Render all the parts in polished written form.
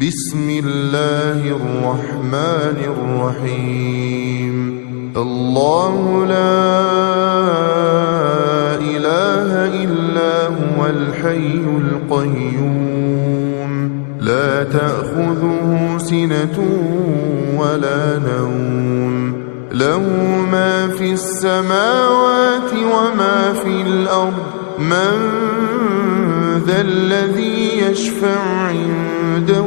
بسم الله الرحمن الرحيم. الله لا إله إلا هو الحي القيوم لا تأخذه سنة ولا نوم له ما في السماوات وما في الأرض من ذا الذي يشفع عنده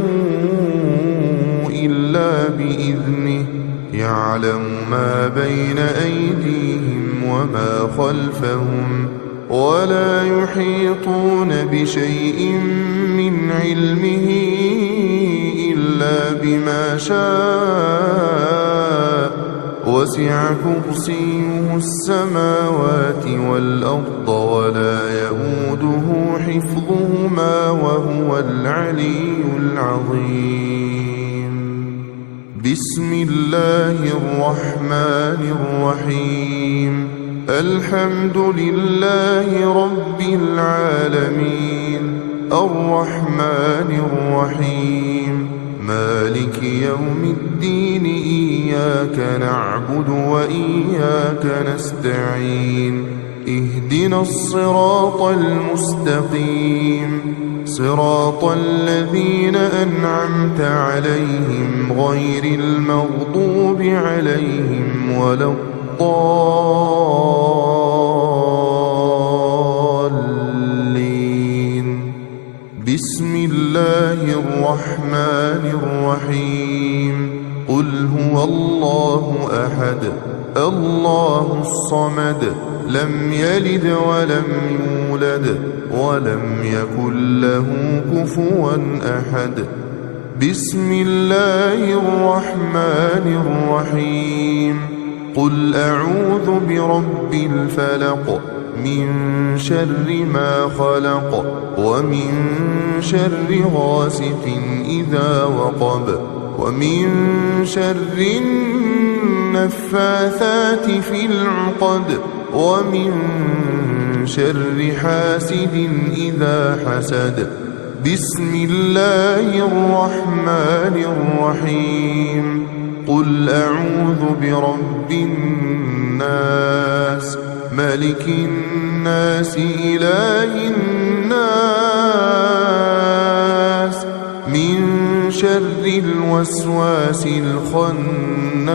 إلا بإذنه يعلم ما بين أيديهم وما خلفهم ولا يحيطون بشيء من علمه إلا بما شاء وسع كرسيه السماوات والأرض ولا يؤوده حفظهما وهو العلي العظيم. بسم الله الرحمن الرحيم. الحمد لله رب العالمين الرحمن الرحيم مالك يوم الدين إياك نعبد وإياك نستعين اهدنا الصراط المستقيم صراط الذين أنعمت عليهم غير المغضوب عليهم ولا الضالين. بسم الله الرحمن الرحيم. قل هو الله أحد الله الصمد لم يلد ولم يولد ولم يكن له كفوا أحد. بسم الله الرحمن الرحيم. قل أعوذ برب الفلق من شر ما خلق ومن شر غاسق إذا وقب ومن شر النفاثات في العقد ومن شر حاسد إذا حسد. بسم الله الرحمن الرحيم. قل أعوذ برب الناس ملك الناس إله الناس من شر الوسواس الخناس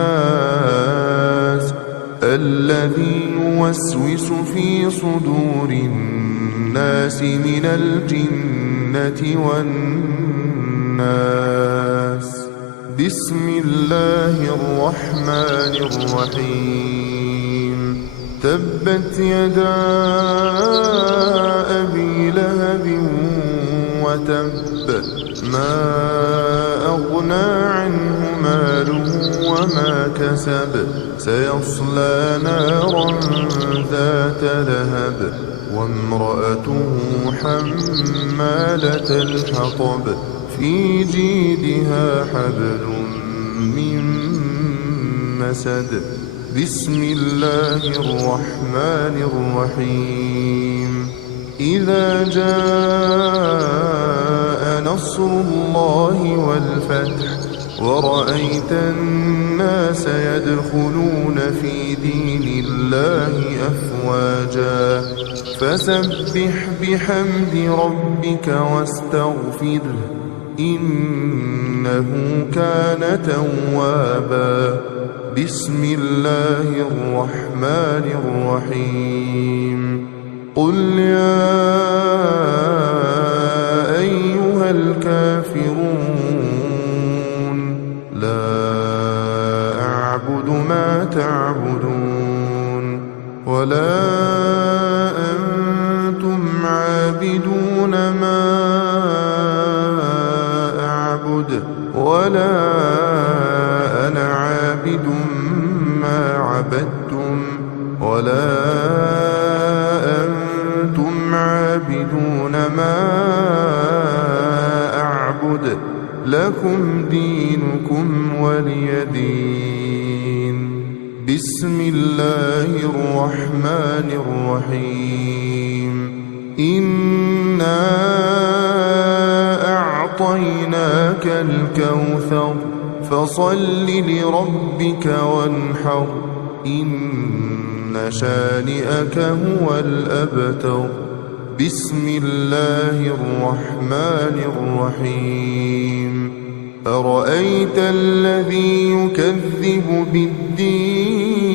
الذي يوسوس في صدور الناس من الجنة والناس. بسم الله الرحمن الرحيم. تبت يدا أبي لهب وتب ما أغنى عنه ماله وما كسب سيصلى نارا ذات لهب وامرأته حمالة الحطب في جيدها حبل من مسد. بسم الله الرحمن الرحيم. إذا جاء نصر الله والفتح ورأيت الناس يدخلون في دين الله أفواجا فسبح بحمد ربك واستغفره إنه كان توابا. بسم الله الرحمن الرحيم. قل يا أيها الكافرون لا أعبد ما تعبدون ولا أنتم عابدون ما أعبد ولا أنا عابد ما عبدتم ولا أنتم عابدون ما أعبد لكم دينكم ولي دين. بسم الله الرحمن الرحيم. إنا أعطيناك أعطيناك الكوثر فصل لربك وانحر إن شانئك هو الأبتر بسم الله الرحمن الرحيم أرأيت الذي يكذب بالدين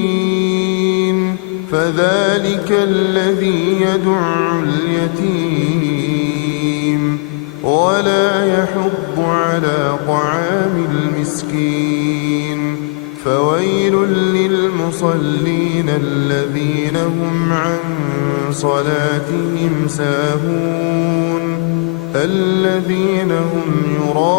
فذلك الذي يدع اليتيم ولا يحض على طعام المسكين فويل للمصلين الذين هم عن صلاتهم ساهون الذين هم يراءون